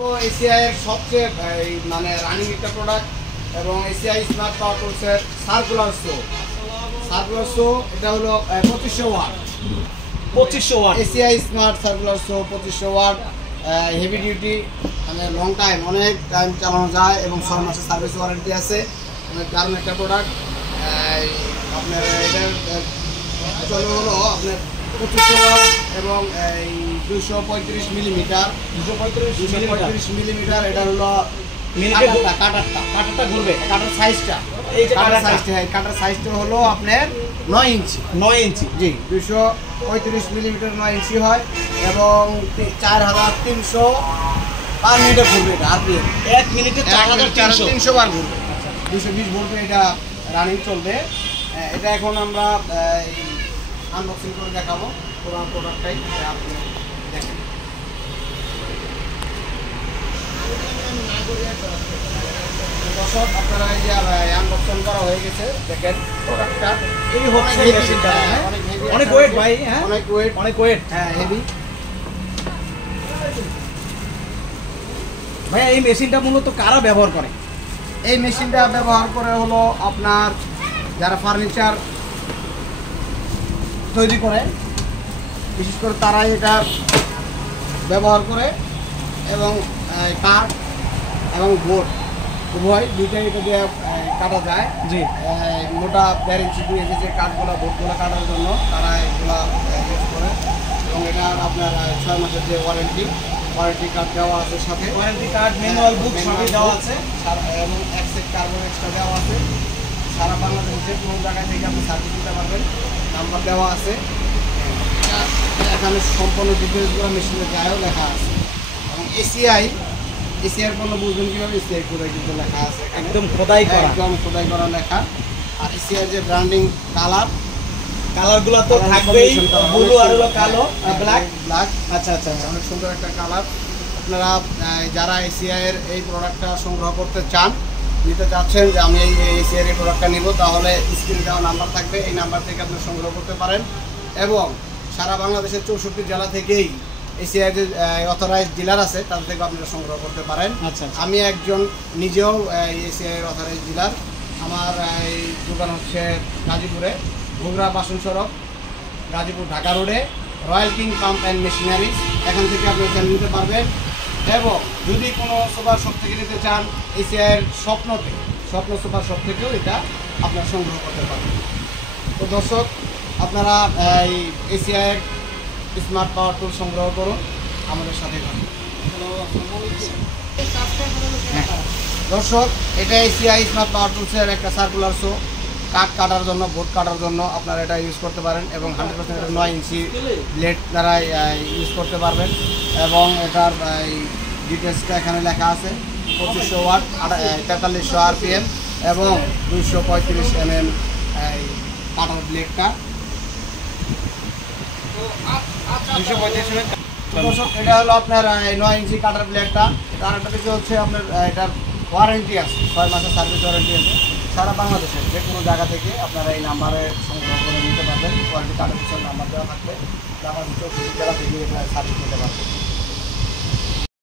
তো এসিআই এর সবচেয়ে মানে রানিং একটা প্রোডাক্ট এবং এসিআই স্মার্ট পাওয়ার টুলসের সার্কুলার শো এটা হলো 2500 watt. 2500 watt ACI smart circular saw 2500 watt, heavy duty, মানে লং টাইম, অনেক টাইম চালানো যায় এবং 6 মাসের সার্ভিস ওয়ারেন্টি আছে। অনেক দারুণ একটা প্রোডাক্ট। আপনার এটার চলে হলো আপনার 2500 ওয়াট এবং 235 মিলিমিটার। 235 মিলিমিটার এটা হলো কাটারটা ঘুরবে, কাটার সাইজটা, এই যে কাটার সাইজটা হলো আপনার 9 ইঞ্চি। 9 ইঞ্চি, জি, 235 মিলিমিটার 9 ইঞ্চি হয় এবং 4300 পার মিনিটে ঘুরবে। এটা আরপিএম 1 মিনিটে 4300 বার ঘুরবে। 220 ভোল্টে এটা রানিং চলবে। এটা এখন আমরা আনবক্সিং করে দেখাবো পুরো প্রোডাক্টটাই, আপনি দেখেন। দর্শক, আপনারা এই যে আনবক্সিং করা হয়ে গেছে, দেখেন প্রোডাক্টটা। এই হচ্ছে মেশিনটা, অনেক ওয়েট ভাই, হ্যাঁ অনেক ওয়েট, হ্যাঁ হেভি। ভাইয়া এই মেশিনটা মূলত কারা ব্যবহার করে? এই মেশিনটা ব্যবহার করে হলো আপনার যারা ফার্নিচার তৈরি করে, বিশেষ করে তারাই এটা ব্যবহার করে এবং কাঠ এবং বোর্ড উভয় দুইটাই এটা দিয়ে কাটা যায়। জি, মোটা 1.5 ইঞ্চি 2 ইঞ্চি যে কাঠগুলো বোর্ডগুলো কাটার জন্য তারা এগুলো ইউজ করে এবং এটার আপনার 6 মাসের যে ওয়ারেন্টি কার্ড দেওয়া আছে, সাথে ওয়ারেন্টি কার্ড, ম্যানুয়াল বুক সবই দেওয়া আছে এবং এক্সেক কার্বন এক্সট্রা দেওয়া আছে। সারা বাংলাদেশের যে কোনো জায়গায় থেকে আপনি সার্ভিস দিতে পারবেন, নাম্বার দেওয়া আছে। এখানে সম্পূর্ণ ডিটেলসগুলো মেশিনের গায়েও লেখা আছে এবং এসিআইয়ের কোনো বুঝবেন কীভাবে, এসিআই কোথায় কিন্তু লেখা আছে, একদম খোদাই করা লেখা। আর এসিআইয়ের যে ব্র্যান্ডিং কালারগুলো তো থাকবেই, ব্লু আর হলো কালো, ব্ল্যাক। আচ্ছা, অনেক সুন্দর একটা কালার। আপনারা যারা এসিআইয়ের এই প্রোডাক্টটা সংগ্রহ করতে চান, নিতে চাচ্ছেন যে আমি এই এসিআইয়ের এই প্রোডাক্টটা নিব, তাহলে স্ক্রিনে দেওয়া নাম্বার থাকবে, এই নাম্বার থেকে আপনি সংগ্রহ করতে পারেন এবং সারা বাংলাদেশের 64 জেলা থেকেই এসিআই যে অথরাইজড ডিলার আছে তাদের থেকে আপনারা সংগ্রহ করতে পারেন। আচ্ছা, আমি একজন নিজেও এসিআইয়ের অথরাইজড ডিলার। আমার এই দোকান হচ্ছে গাজীপুরে, বগুড়া বাসন সড়ক, গাজীপুর ঢাকা রোডে, royal king pump and machineries. এখান থেকে আপনি এটা নিতে পারবেন এবং যদি কোনো সুপার শপ থেকে নিতে চান, এসিআইয়ের স্বপ্ন সুপার শপ থেকেও এটা আপনারা সংগ্রহ করতে পারবেন। তো দর্শক, আপনারা এই এসিআইয়ের স্মার্ট পাওয়ার টুল সংগ্রহ করুন, আমাদের সাথে থাকুন। দর্শক, এটা এসিআই স্মার্ট পাওয়ার টুলসের একটা সার্কুলার শো। কাঠ কাটার জন্য, বোর্ড কাটার জন্য আপনারা এটা ইউজ করতে পারেন এবং 100% 9 ইঞ্চি ব্লেড দ্বারা ইউজ করতে পারবেন এবং এটার ডিটেলসটা এখানে লেখা আছে। 2500 ওয়াট, 4300 আরপিএম এবং 235 mm কাটার ব্লেডটা। দর্শক, এটা হলো আপনার 9 ইঞ্চি কাটার ব্লেডটা। তার একটা কিছু হচ্ছে আপনার এটার ওয়ারেন্টি আছে, 6 মাসের সার্ভিস ওয়ারেন্টি আছে। সারা বাংলাদেশের যে কোনো জায়গা থেকে আপনারা এই নাম্বারে সংগ্রহ করে নিতে পারবেন। ওয়ারেন্টি কার্ডের পিছনে নাম্বার দেওয়া থাকবে, ঢাকা 64 জেলা থেকে সার্ভিস নিতে পারবেন।